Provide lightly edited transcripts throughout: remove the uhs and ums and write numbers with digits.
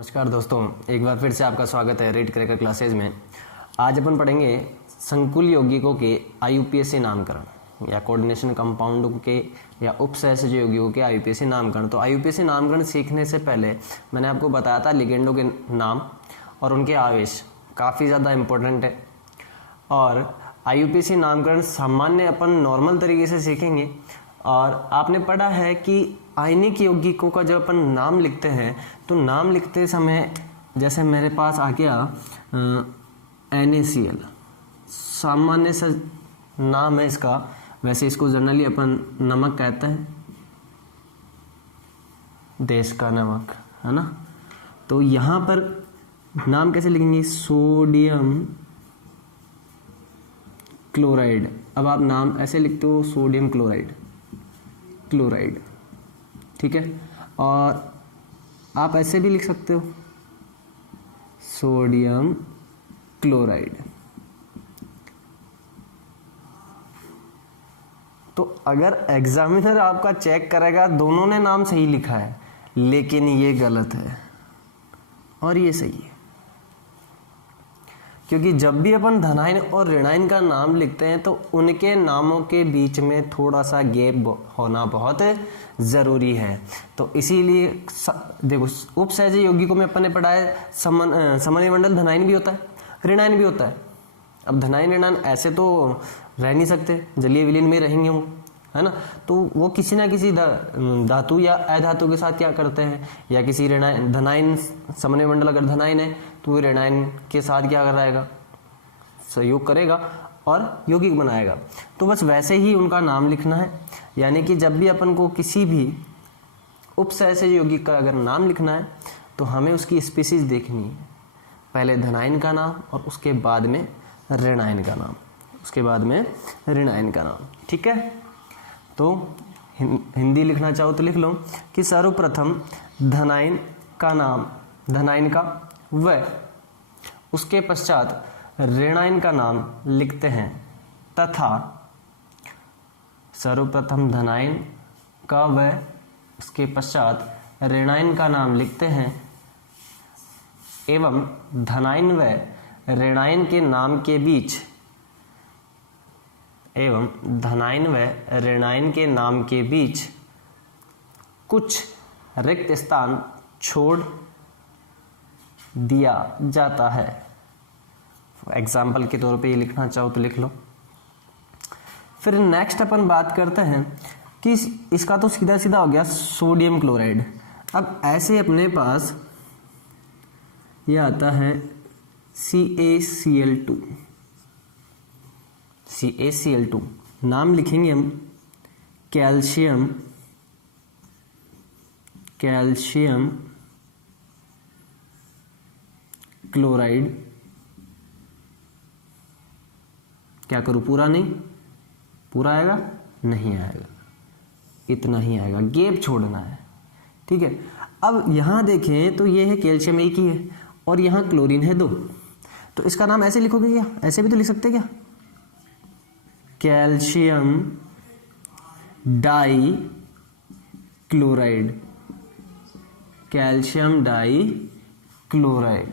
नमस्कार दोस्तों, एक बार फिर से आपका स्वागत है रीड क्रैकर क्लासेज में। आज अपन पढ़ेंगे संकुल यौगिकों के आईयूपीएसी नामकरण या कोऑर्डिनेशन कंपाउंडों के या उपसहसजी यौगिकों के आईयूपीएसी नामकरण। तो आईयूपीएसी नामकरण सीखने से पहले मैंने आपको बताया था लिगेंडों के नाम और उनके आवेश काफ़ी ज़्यादा इम्पोर्टेंट है। और आईयूपीएसी नामकरण सामान्य अपन नॉर्मल तरीके से सीखेंगे। और आपने पढ़ा है कि आयनिक यौगिकों का जब अपन नाम लिखते हैं तो नाम लिखते समय जैसे मेरे पास आ गया NaCl, सामान्य सा नाम है इसका। वैसे इसको जनरली अपन नमक कहते हैं, देश का नमक, है ना। तो यहाँ पर नाम कैसे लिखेंगे? Sodium chloride. अब आप नाम ऐसे लिखते हो, सोडियम क्लोराइड, ठीक है। और आप ऐसे भी लिख सकते हो, सोडियम क्लोराइड। तो अगर एग्जामिनर आपका चेक करेगा दोनों ने नाम सही लिखा है, लेकिन ये गलत है और ये सही है, क्योंकि जब भी अपन धनायन और ऋणायन का नाम लिखते हैं तो उनके नामों के बीच में थोड़ा सा गैप होना बहुत ज़रूरी है। तो इसीलिए देखो, उपसहजी यौगिकों में अपन ने पढ़ा है समन्वय मंडल धनायन भी होता है, ऋणायन भी होता है। अब धनायन ऋणायन ऐसे तो रह नहीं सकते, जलीय विलीन में रहेंगे वो, है ना। तो वो किसी ना किसी धातु या अधातु के साथ क्या करते हैं, या किसी ऋणायन धनायन समन्वय मंडल अगर धनायन है तो वो ऋणायन के साथ क्या कर रहेगा, सहयोग करेगा और यौगिक बनाएगा। तो बस वैसे ही उनका नाम लिखना है। यानी कि जब भी अपन को किसी भी उपसहसजी यौगिक का अगर नाम लिखना है तो हमें उसकी स्पीशीज देखनी है, पहले धनायन का नाम और उसके बाद में ऋणायन का नाम, उसके बाद में ऋणायन का नाम, ठीक है। तो हिंदी लिखना चाहो तो लिख लो कि सर्वप्रथम धनायन का नाम, धनायन का व उसके पश्चात ऋणायन का नाम लिखते हैं, तथा सर्वप्रथम धनायन का व उसके पश्चात ऋणायन का नाम लिखते हैं एवं धनायन व ऋणायन के नाम के बीच कुछ रिक्त स्थान छोड़ दिया जाता है। एग्जाम्पल के तौर पे ये लिखना चाहो तो लिख लो। फिर नेक्स्ट अपन बात करते हैं कि इसका तो सीधा सीधा हो गया सोडियम क्लोराइड। अब ऐसे अपने पास ये आता है CaCl2। नाम लिखेंगे हम कैल्शियम क्लोराइड। क्या करूं, पूरा नहीं, पूरा आएगा नहीं आएगा, इतना ही आएगा, गैप छोड़ना है, ठीक है। अब यहां देखें तो ये है कैल्शियम एक ही है और यहां क्लोरीन है 2। तो इसका नाम ऐसे लिखोगे क्या? ऐसे भी तो लिख सकते क्या, calcium dichloride, calcium dichloride.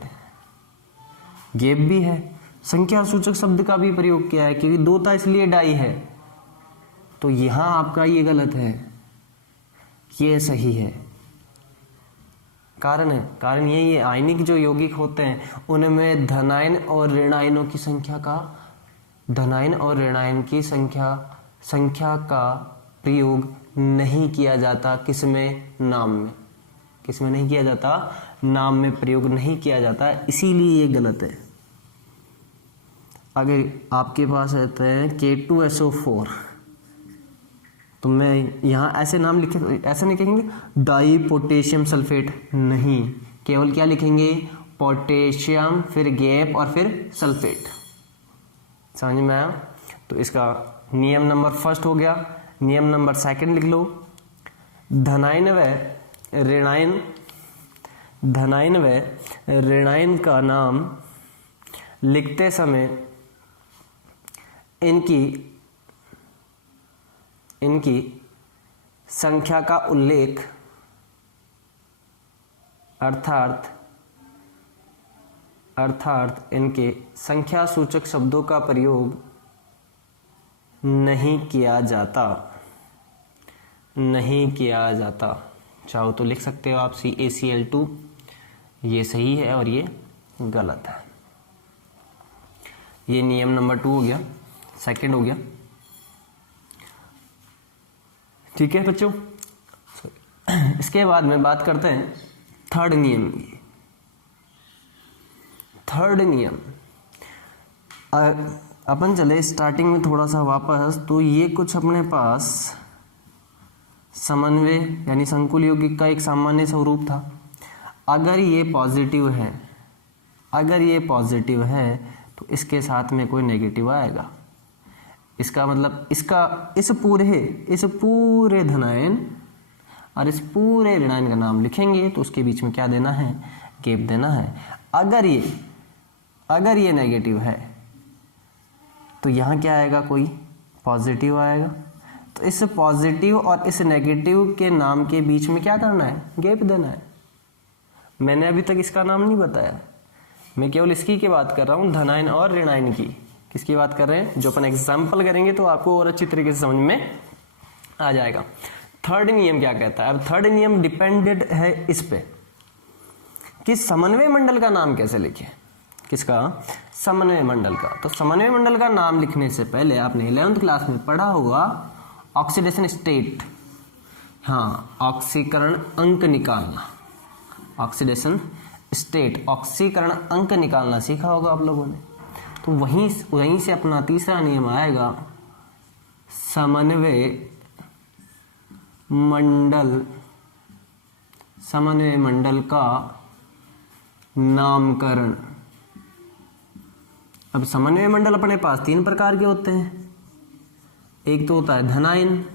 Gap भी है, संख्या सूचक शब्द का भी प्रयोग किया है क्योंकि 2 था इसलिए डाई है। तो यहां आपका ये गलत है, ये सही है। कारण यही है, आयनिक जो यौगिक होते हैं उनमें धनायन और ऋणायनों की संख्या का, धनायन और ऋणायन की संख्या का प्रयोग नहीं किया जाता। किसमें? नाम में। किसमें नहीं किया जाता? नाम में प्रयोग नहीं किया जाता, इसीलिए ये गलत है। अगर आपके पास रहते हैं K2SO4 तो मैं यहाँ ऐसे नाम लिखे, ऐसे नहीं लिखेंगे डाई पोटेशियम सल्फेट, नहीं, केवल क्या लिखेंगे, पोटेशियम, फिर गैप और फिर सल्फेट। समझ में आया? तो इसका नियम नंबर फर्स्ट हो गया। नियम नंबर सेकंड लिख लो, धनायन व ऋणायन का नाम लिखते समय इनकी संख्या का उल्लेख, अर्थात अर्थात इनके संख्या सूचक शब्दों का प्रयोग नहीं किया जाता। चाहो तो लिख सकते हो आप CaCl2, ये सही है और ये गलत है। ये नियम नंबर 2 हो गया, सेकंड हो गया। ठीक है बच्चों, इसके बाद में बात करते हैं थर्ड नियम की। थर्ड नियम अपन चले स्टार्टिंग में थोड़ा सा वापस, तो ये कुछ अपने पास समन्वय यानी संकुल यौगिक का एक सामान्य स्वरूप था। अगर ये पॉजिटिव है तो इसके साथ में कोई नेगेटिव आएगा। इसका मतलब इस पूरे धनायन और इस पूरे ऋणायन का नाम लिखेंगे तो उसके बीच में क्या देना है, गैप देना है। अगर ये नेगेटिव है तो यहाँ क्या आएगा, कोई पॉजिटिव आएगा। तो इस पॉजिटिव और इस नेगेटिव के नाम के बीच में क्या करना है, गैप देना है। मैंने अभी तक इसका नाम नहीं बताया, मैं केवल इसकी की बात कर रहा हूँ, धनायन और ऋणायन की। किसकी बात कर रहे हैं, जो अपन एग्जाम्पल करेंगे तो आपको और अच्छी तरीके से समझ में आ जाएगा। थर्ड नियम क्या कहता है। अब थर्ड नियम डिपेंडेड है इस पे कि समन्वय मंडल का नाम कैसे लिखें। किसका, समन्वय मंडल का। तो समन्वय मंडल का नाम लिखने से पहले आपने 11th क्लास में पढ़ा होगा ऑक्सीडेशन स्टेट, हाँ, ऑक्सीकरण अंक निकालना, ऑक्सीडेशन स्टेट, ऑक्सीकरण अंक निकालना सीखा होगा आप लोगों ने। तो वहीं से अपना तीसरा नियम आएगा, समन्वय मंडल का नामकरण। अब समन्वय मंडल अपने पास 3 प्रकार के होते हैं। एक तो होता है धनायन,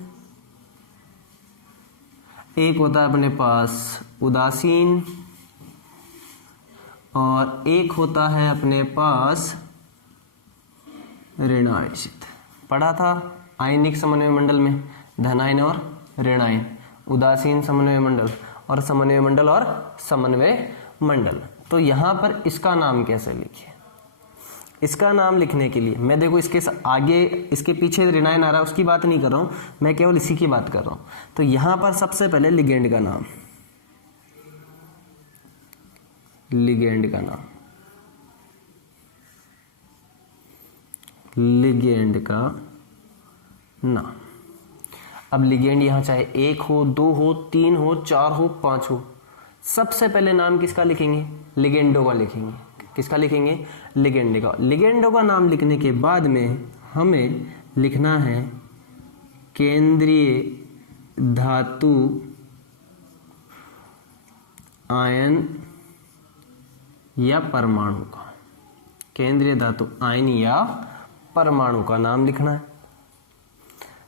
एक होता है अपने पास उदासीन, और एक होता है अपने पास ऋणायनित। पढ़ा था आयनिक समन्वय मंडल में धनायन और ऋणायन, उदासीन समन्वय मंडल और समन्वय मंडल और समन्वय मंडल। तो यहां पर इसका नाम कैसे लिखे, इसका नाम लिखने के लिए मैं देखो इसके आगे इसके पीछे ऋणायन आ रहा है उसकी बात नहीं कर रहा हूं, मैं केवल इसी की बात कर रहा हूं। तो यहां पर सबसे पहले लिगेंड का नाम, लिगेंड का नाम अब लिगेंड यहां चाहे 1 हो, 2 हो, 3 हो, 4 हो, 5 हो, सबसे पहले नाम किसका लिखेंगे, लिगेंडो का लिखेंगे। किसका लिखेंगे, लिगेंड का। लिगेंडो का नाम लिखने के बाद में हमें लिखना है केंद्रीय धातु आयन या परमाणु का, केंद्रीय धातु आयन या परमाणु का नाम लिखना है।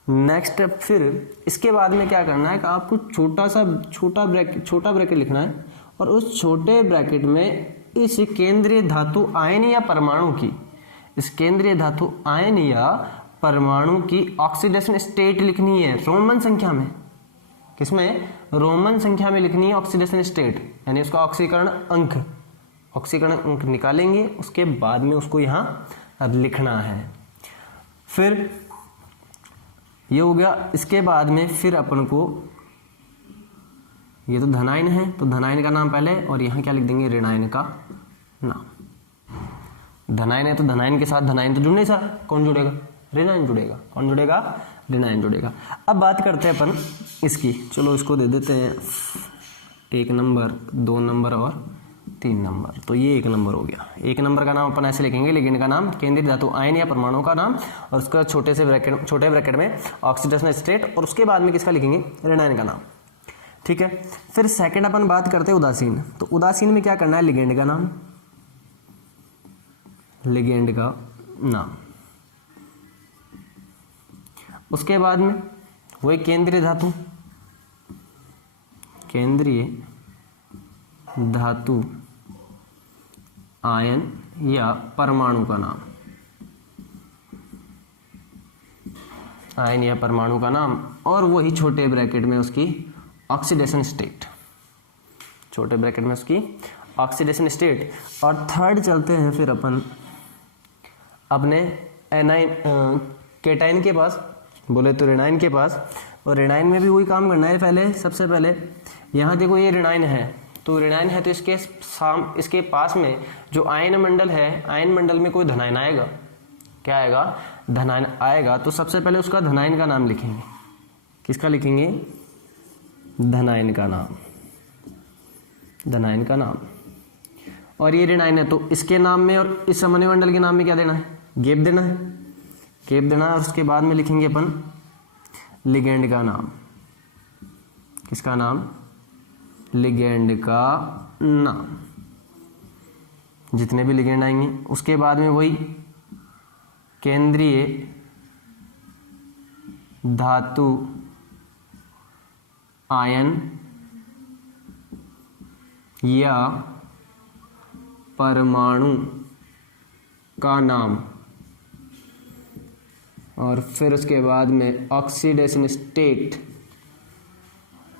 नेक्स्ट फिर इसके बाद में क्या करना है कि आपको छोटा ब्रैकेट लिखना है और उस छोटे ब्रैकेट में इस केंद्रीय धातु आयन या परमाणु की, इस केंद्रीय धातु आयन या परमाणु की ऑक्सीडेशन स्टेट लिखनी है रोमन संख्या में। किसमें, रोमन संख्या में लिखनी है ऑक्सीडेशन स्टेट, यानी उसका ऑक्सीकरण अंक निकालेंगे। उसके बाद में उसको यहां अब लिखना है। फिर ये हो गया। इसके बाद में फिर अपन को, ये तो धनायन है तो धनायन का नाम पहले, और यहां क्या लिख देंगे, ऋणायन का नाम। धनायन है तो धनायन के साथ धनायन तो जुड़ने सा कौन जुड़ेगा, ऋणायन जुड़ेगा। कौन जुड़ेगा, ऋणायन जुड़ेगा। अब बात करते हैं अपन इसकी, चलो इसको दे देते हैं 1 नंबर, 2 नंबर और 3 नंबर। तो ये 1 नंबर हो गया। 1 नंबर का नाम अपन ऐसे लिखेंगे, लिगेंड का नाम, केंद्रीय धातु आयन या परमाणु का नाम, और उसका छोटे ब्रैकेट में ऑक्सीडेशन स्टेट, और उसके बाद में किसका लिखेंगे, ऋणायन का नाम। ठीक है। फिर सेकंड अपन बात करते हैं उदासीन। तो उदासीन में क्या करना है, लिगेंड का नाम, लिगेंड का नाम। उसके बाद में वही केंद्रीय धातु आयन या परमाणु का नाम, आयन या परमाणु का नाम, और वही छोटे ब्रैकेट में उसकी ऑक्सीडेशन स्टेट, छोटे ब्रैकेट में उसकी ऑक्सीडेशन स्टेट। और थर्ड चलते हैं फिर अपन अपने एनाइन केटाइन के पास, बोले तो रेनाइन के पास। और रेनाइन में भी वही काम करना है। पहले सबसे पहले यहाँ देखो ये रेनाइन है, तो रेनाइन है तो इसके पास में जो आयन मंडल है, आयन मंडल में कोई धनायन आएगा, क्या आएगा, धनायन आएगा। तो सबसे पहले उसका धनायन का नाम लिखेंगे। किसका लिखेंगे, धनायन का नाम, धनायन का नाम। और ये ऋणायन है तो इसके नाम में और इस समन्वय मंडल के नाम में क्या देना है, गैप देना है, गैप देना है। और उसके बाद में लिखेंगे अपन लिगेंड का नाम। किसका नाम, लिगेंड का नाम। जितने भी लिगेंड आएंगे उसके बाद में वही केंद्रीय धातु आयन या परमाणु का नाम। और फिर उसके बाद में ऑक्सीडेशन स्टेट,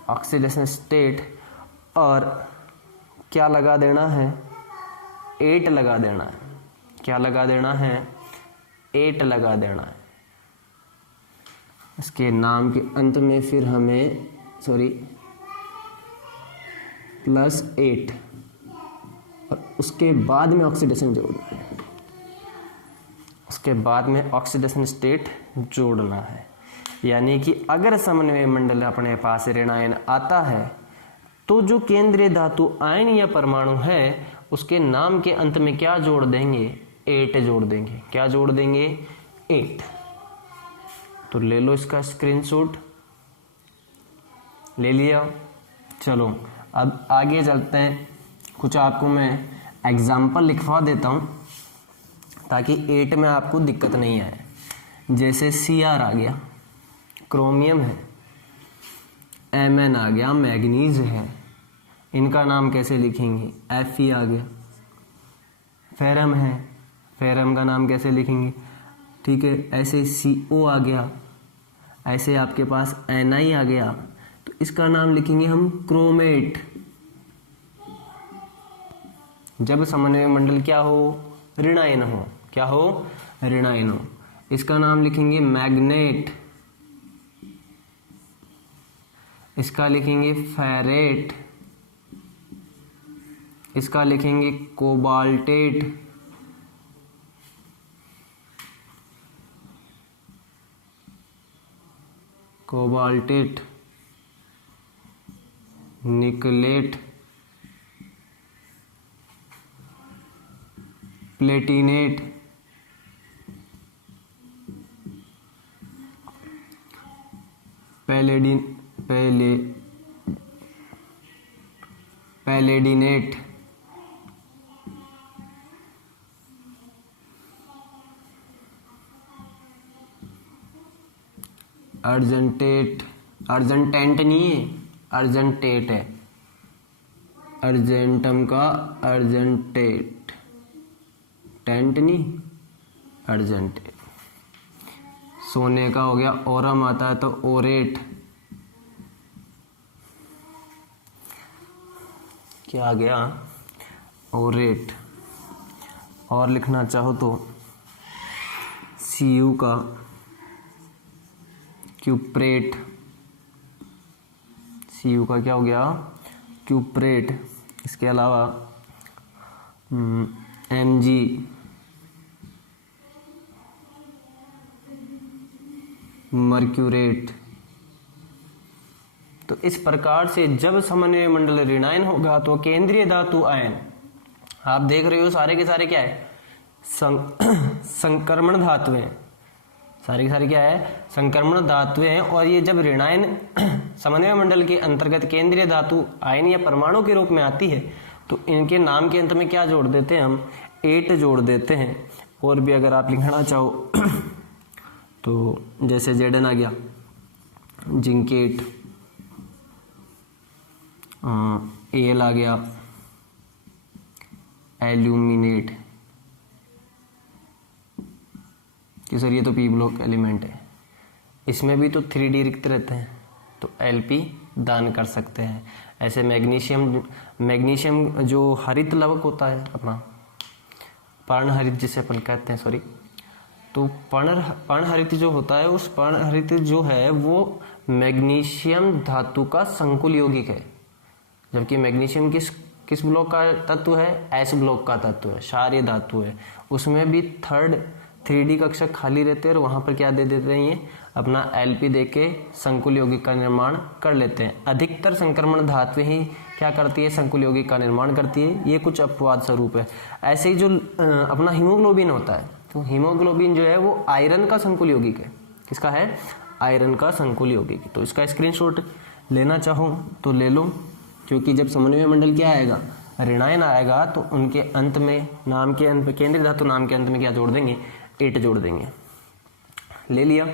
ऑक्सीडेशन स्टेट। और क्या लगा देना है, 8 लगा देना है। क्या लगा देना है, 8 लगा देना है। इसके नाम के अंत में फिर हमें +8 और उसके बाद में ऑक्सीडेशन जोड़ना है। उसके बाद में ऑक्सीडेशन स्टेट जोड़ना है। यानी कि अगर समन्वय मंडल अपने पास ऋणायन आता है तो जो केंद्रीय धातु आयन या परमाणु है उसके नाम के अंत में क्या जोड़ देंगे, 8 जोड़ देंगे। क्या जोड़ देंगे, 8। तो ले लो इसका स्क्रीनशॉट, ले लिया। चलो अब आगे चलते हैं। कुछ आपको मैं एग्जाम्पल लिखवा देता हूँ ताकि 8 में आपको दिक्कत नहीं आए। जैसे Cr आ गया, क्रोमियम है, Mn आ गया, मैग्नीज है। इनका नाम कैसे लिखेंगे, Fe आ गया। फेरम है, फेरम का नाम कैसे लिखेंगे, ठीक है। ऐसे CO आ गया, ऐसे आपके पास Ni आ गया, तो इसका नाम लिखेंगे हम क्रोमेट। जब समन्वय मंडल क्या हो, ऋणायन हो, क्या हो, ऋणायन हो। इसका नाम लिखेंगे मैग्नेट, इसका लिखेंगे फेरेट, इसका लिखेंगे cobaltate, cobaltate, nickelate, platinate, palladinate, argentate, argentant नहीं है, अर्जेंटेट है, अर्जेंटम का अर्जेंटेट, टेंट नहीं, अर्जेंटेट। सोने का हो गया, ओरम आता है तो ओरेट। क्या आ गया, ओरेट। और लिखना चाहो तो Cu का क्यूप्रेट, Cu का क्या हो गया, क्यूप्रेट। इसके अलावा Mg, मर्क्यूरेट। तो इस प्रकार से जब समन्वय मंडल ऋणायन होगा तो केंद्रीय धातु आयन, आप देख रहे हो सारे के सारे क्या है, संक्रमण धातुएं, सारी की सारी क्या है, संक्रमण धातुएं हैं। और ये जब ऋणायन समन्वय मंडल के अंतर्गत केंद्रीय धातु आयन या परमाणु के रूप में आती है तो इनके नाम के अंत में क्या जोड़ देते हैं हम, 8 जोड़ देते हैं। और भी अगर आप लिखना चाहो तो जैसे Zn आ गया, जिंकेट, Al आ गया, एल्यूमिनेट। कि सर ये तो पी ब्लॉक एलिमेंट है, इसमें भी तो 3D रिक्त रहते हैं तो Lp दान कर सकते हैं। ऐसे मैग्नीशियम जो हरित लवक होता है अपना, पर्णहरित जिसे अपन कहते हैं, सॉरी, तो पर्णहरित जो होता है, उस पर्णहरित जो है वो मैग्नीशियम धातु का संकुल यौगिक है, जबकि मैग्नीशियम किस ब्लॉक का तत्व है? एस ब्लॉक का तत्व है, क्षारीय धातु है। उसमें भी 3D कक्षक खाली रहते हैं और वहां पर क्या दे देते हैं, ये अपना Lp देके संकुल यौगिक का निर्माण कर लेते हैं। अधिकतर संक्रमण धातु ही क्या करती है? संकुल यौगिक का निर्माण करती है। ये कुछ अपवाद स्वरूप है। ऐसे ही जो अपना हीमोग्लोबिन होता है, तो हीमोग्लोबिन जो है वो आयरन का संकुल यौगिक है। किसका है? आयरन का संकुल यौगिक। तो इसका स्क्रीनशॉट लेना चाहो तो ले लो, क्योंकि जब समन्वय मंडल क्या आएगा? ऋणायन आएगा, तो उनके अंत में, नाम के अंत में, केंद्रीय धातु नाम के अंत में क्या जोड़ देंगे? 8 जोड़ देंगे। ले लिया।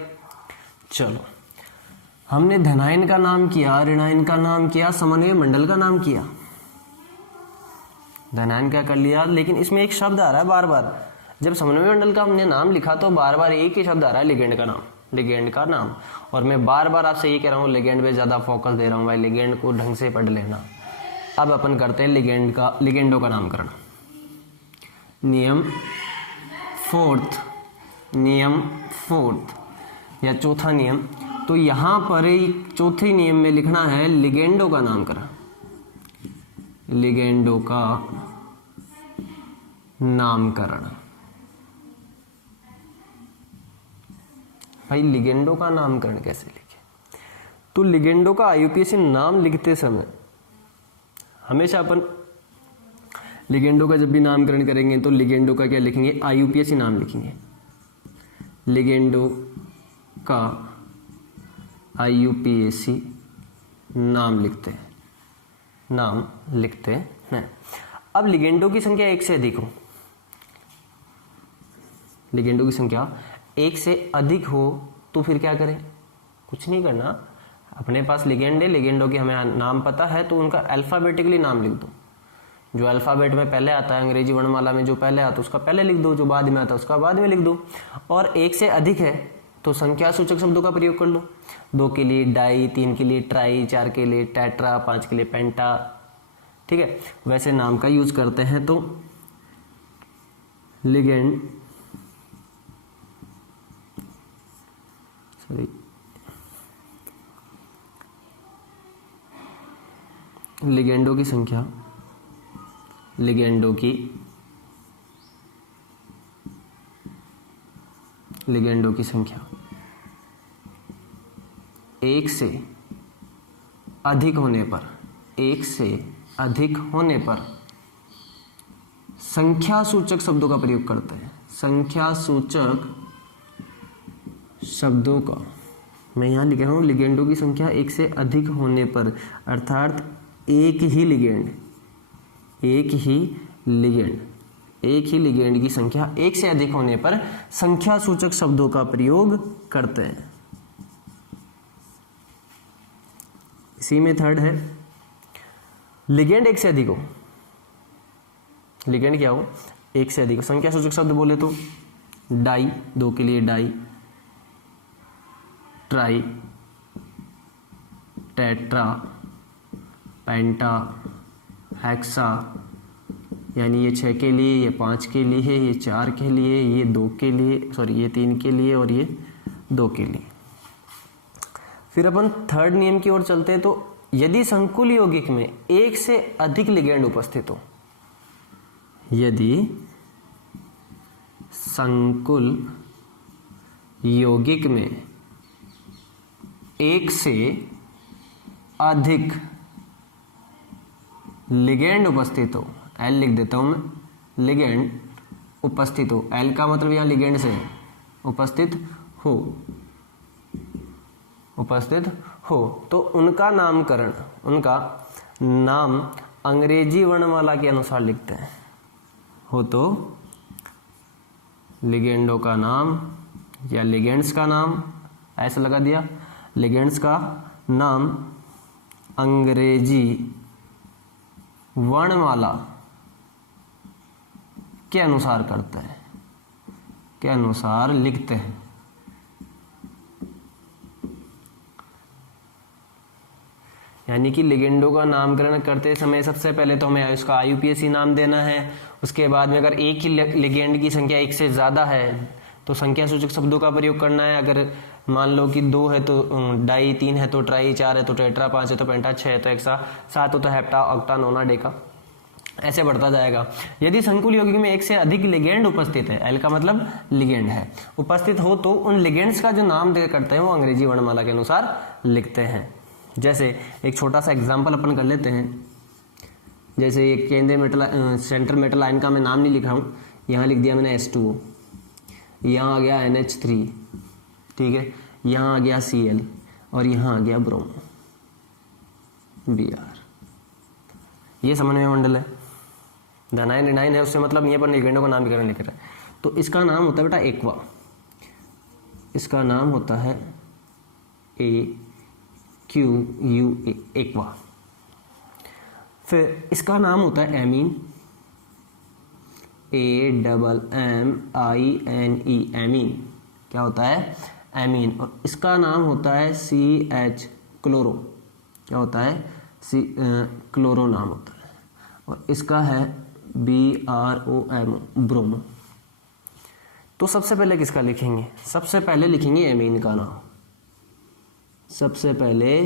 चलो, हमने धनायन का नाम किया, ऋणायन का नाम किया, समन्वय मंडल का नाम किया। धनायन क्या कर लिया, लेकिन इसमें एक शब्द आ रहा है बार बार। जब समन्वय मंडल का हमने नाम लिखा तो बार बार एक ही शब्द आ रहा है, लिगेंड का नाम, लिगेंड का नाम। और मैं बार बार आपसे ये कह रहा हूँ, लिगेंड पे ज्यादा फोकस दे रहा हूँ भाई, लिगेंड को ढंग से पढ़ लेना। अब अपन करते हैं लिगेंडों का नामकरण। नियम फोर्थ या चौथा नियम, तो यहां पर चौथे नियम में लिखना है लिगेंडो का नामकरण। लिगेंडो का नामकरण। भाई लिगेंडो का नामकरण कैसे लिखे? तो लिगेंडो का IUPAC नाम लिखते समय हमेशा अपन लिगेंडो का जब भी नामकरण करेंगे तो लिगेंडो का क्या लिखेंगे? IUPAC नाम लिखेंगे। लिगेंडो का IUPAC नाम लिखते हैं। अब लिगेंडो की संख्या 1 से अधिक हो, लिगेंडो की संख्या 1 से अधिक हो तो फिर क्या करें? कुछ नहीं करना। अपने पास लिगेंड है, लिगेंडो की हमें नाम पता है, तो उनका अल्फाबेटिकली नाम लिख दो। जो अल्फाबेट में पहले आता है, अंग्रेजी वर्णमाला में जो पहले आता है उसका पहले लिख दो, जो बाद में आता है उसका बाद में लिख दो। और 1 से अधिक है तो संख्या सूचक शब्दों का प्रयोग कर लो। 2 के लिए डाई, 3 के लिए ट्राई, 4 के लिए टेट्रा, 5 के लिए पेंटा। ठीक है, वैसे नाम का यूज करते हैं। तो लिगेंड, सॉरी, लिगेंडो की संख्या, लिगेंडो की संख्या 1 से अधिक होने पर, 1 से अधिक होने पर संख्या सूचक शब्दों का प्रयोग करते हैं। संख्या सूचक शब्दों का मैं यहां लिख रहा हूं, लिगेंडो की संख्या 1 से अधिक होने पर, अर्थात एक ही लिगेंड की संख्या 1 से अधिक होने पर संख्या सूचक शब्दों का प्रयोग करते हैं। इसी में थर्ड है, लिगेंड 1 से अधिक हो, लिगेंड क्या हो? 1 से अधिक हो। संख्या सूचक शब्द बोले तो डाई, 2 के लिए डाई, ट्राई, टेट्रा, पेंटा, हेक्सा, यानी ये 6 के लिए, ये 5 के लिए, ये 4 के लिए, ये 2 के लिए, सॉरी ये 3 के लिए और ये 2 के लिए। फिर अपन थर्ड नियम की ओर चलते हैं। तो यदि संकुल यौगिक में 1 से अधिक लिगेंड उपस्थित हो, यदि संकुल यौगिक में 1 से अधिक लिगेंड उपस्थित हो, एल लिख देता हूं मैं, लिगेंड उपस्थित हो, एल का मतलब यहां लिगेंड से है, उपस्थित हो, तो उनका नामकरण, उनका नाम अंग्रेजी वर्णमाला के अनुसार लिखते हैं। हो तो लिगेंडो का नाम या लिगेंड्स का नाम ऐसा लगा दिया, लिगेंड्स का नाम अंग्रेजी वर्णमाला के अनुसार करते हैं, के अनुसार लिखते हैं। यानी यानी कि लिगेंडों का नामकरण करते समय सबसे पहले तो हमें उसका आईयूपीएसी नाम देना है। उसके बाद में अगर एक ही लिगेंड की संख्या एक से ज़्यादा है तो संख्या सूचक शब्दों का प्रयोग करना है। अगर मान लो कि 2 है तो डाई, 3 है तो ट्राई, 4 है तो टेट्रा, 5 है तो पेंटा, 6 है तो हेक्सा, 7 है तो हेप्टा, ऑक्टा, नोना, डेका, ऐसे बढ़ता जाएगा। यदि संकुल यौगिक में एक से अधिक लिगेंड उपस्थित है, एल का मतलब लिगेंड है, उपस्थित हो तो उन लिगेंड्स का जो नाम दे करते हैं वो अंग्रेजी वर्णमाला के अनुसार लिखते हैं। जैसे एक छोटा सा एग्जाम्पल अपन कर लेते हैं। जैसे एक केंद्रीय मेटल सेंट्रल मेटल आयन का मैं नाम नहीं लिखा हूँ, यहाँ लिख दिया मैंने H2O, यहाँ आ गया NH3, ठीक है, यहाँ आ गया Cl और यहाँ आ गया ब्रोमो, Br। ये समन्वय मंडल है। धनायन ऋणायन है, उससे मतलब ये पर लिगेंडों का नामकरण लिख रहा है। तो इसका नाम होता है बेटा एक्वा, इसका नाम होता है AQUA, एक्वा। फिर इसका नाम होता है एमीन, AMMINE, एमीन। क्या होता है? एमीन। और इसका नाम होता है CH, क्लोरो। क्या होता है? क्लोरो नाम होता है। और इसका है BROM, ब्रोमो। तो सबसे पहले किसका लिखेंगे? सबसे पहले लिखेंगे एमीन का नाम। सबसे पहले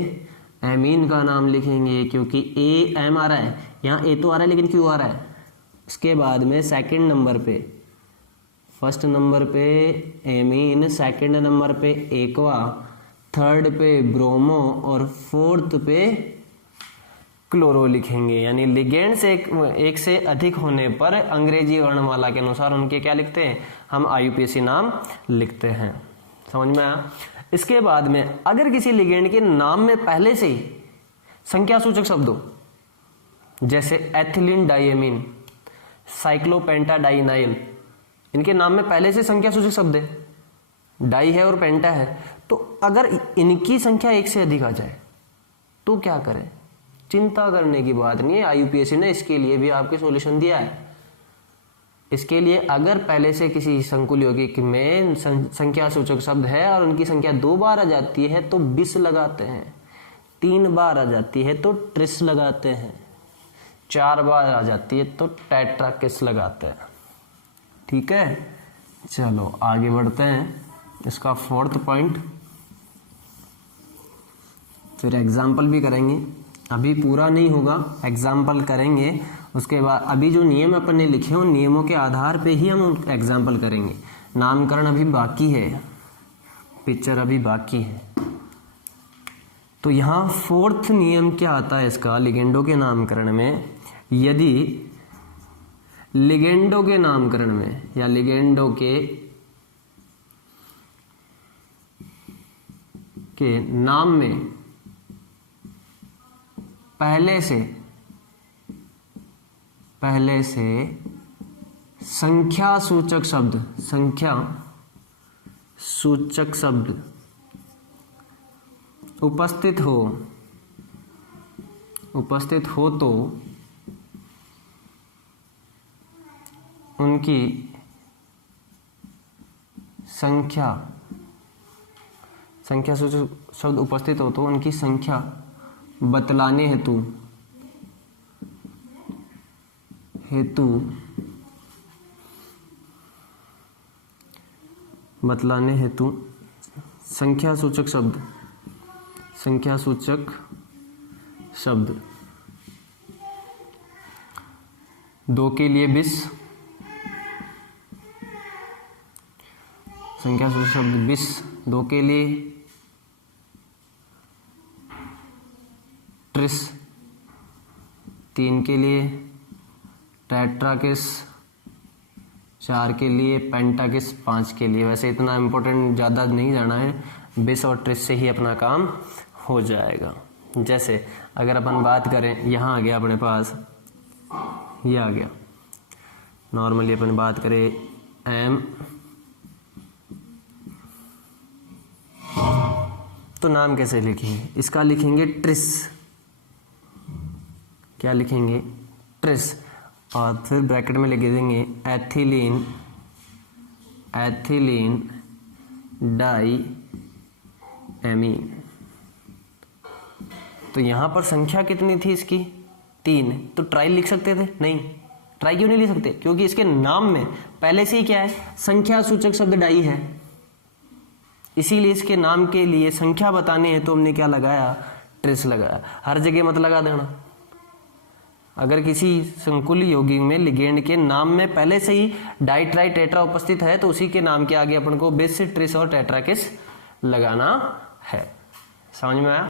एमीन का नाम लिखेंगे, क्योंकि AM आ रहा है, यहाँ A तो आ रहा है लेकिन क्यों आ रहा है? इसके बाद में सेकंड नंबर पे, फर्स्ट नंबर पे एमीन, सेकंड नंबर पे एक्वा, थर्ड पे ब्रोमो और फोर्थ पे क्लोरो लिखेंगे। यानी लिगेंड से एक से अधिक होने पर अंग्रेजी वर्णमाला के अनुसार उनके क्या लिखते हैं? हम आईयूपीएसी नाम लिखते हैं। समझ में आया? इसके बाद में अगर किसी लिगेंड के नाम में पहले से ही संख्या सूचक शब्द हो, जैसे एथिलीन डाइएमीन, साइक्लोपेंटाडाइनाइल, इनके नाम में पहले से संख्या सूचक शब्द है, डाई है और पेंटा है, तो अगर इनकी संख्या एक से अधिक आ जाए तो क्या करें? चिंता करने की बात नहीं है, आईयूपीएसी ने इसके लिए भी आपके सॉल्यूशन दिया है। इसके लिए अगर पहले से किसी संकुल यौगिक में संख्या सूचक शब्द है और उनकी संख्या 2 बार आ जाती है तो बिस लगाते हैं, 3 बार आ जाती है तो ट्रिस लगाते हैं, 4 बार आ जाती है तो टेट्राकिस लगाते हैं। ठीक है, चलो आगे बढ़ते हैं। इसका फोर्थ पॉइंट, फिर एग्जाम्पल भी करेंगे, अभी पूरा नहीं होगा, एग्जाम्पल करेंगे। उसके बाद अभी जो नियम अपन ने लिखे उन नियमों के आधार पे ही हम एग्जाम्पल करेंगे। नामकरण अभी बाकी है, पिक्चर अभी बाकी है। तो यहाँ फोर्थ नियम क्या आता है इसका लिगेंडो के नामकरण में? यदि लिगेंडो के नामकरण में या लिगेंडो के नाम में पहले से संख्या सूचक शब्द उपस्थित हो तो उनकी संख्या सूचक शब्द उपस्थित हो तो उनकी संख्या बतलाने हेतु संख्या सूचक शब्द 2 के लिए बिस, संख्या सूचक शब्द बिस 2 के लिए, ट्रिस 3 के लिए, टेट्राकिस 4 के लिए, पेंटाकिस 5 के लिए। वैसे इतना इम्पोर्टेंट ज़्यादा नहीं जाना है, बिस और ट्रिस से ही अपना काम हो जाएगा। जैसे अगर अपन बात करें, यहाँ आ गया अपने पास, ये आ गया, नॉर्मली अपन बात करें एम, तो नाम कैसे लिखेंगे? इसका लिखेंगे ट्रिस। क्या लिखेंगे? ट्रिस। और फिर ब्रैकेट में लिख देंगे एथिलीन डाई एमीन। तो यहाँ पर संख्या कितनी थी इसकी 3, तो ट्राई लिख सकते थे, नहीं ट्राई क्यों नहीं लिख सकते, क्योंकि इसके नाम में पहले से ही क्या है, संख्या सूचक शब्द डाई है, इसीलिए इसके नाम के लिए संख्या बतानी है तो हमने क्या लगाया, ट्रिस लगाया। हर जगह मत लगा देना। अगर किसी संकुल यौगिक में लिगेंड के नाम में पहले से ही डाई ट्राई टेट्रा उपस्थित है तो उसी के नाम के आगे अपन को बिस ट्रिस और टेट्रा किस लगाना है। समझ में आया?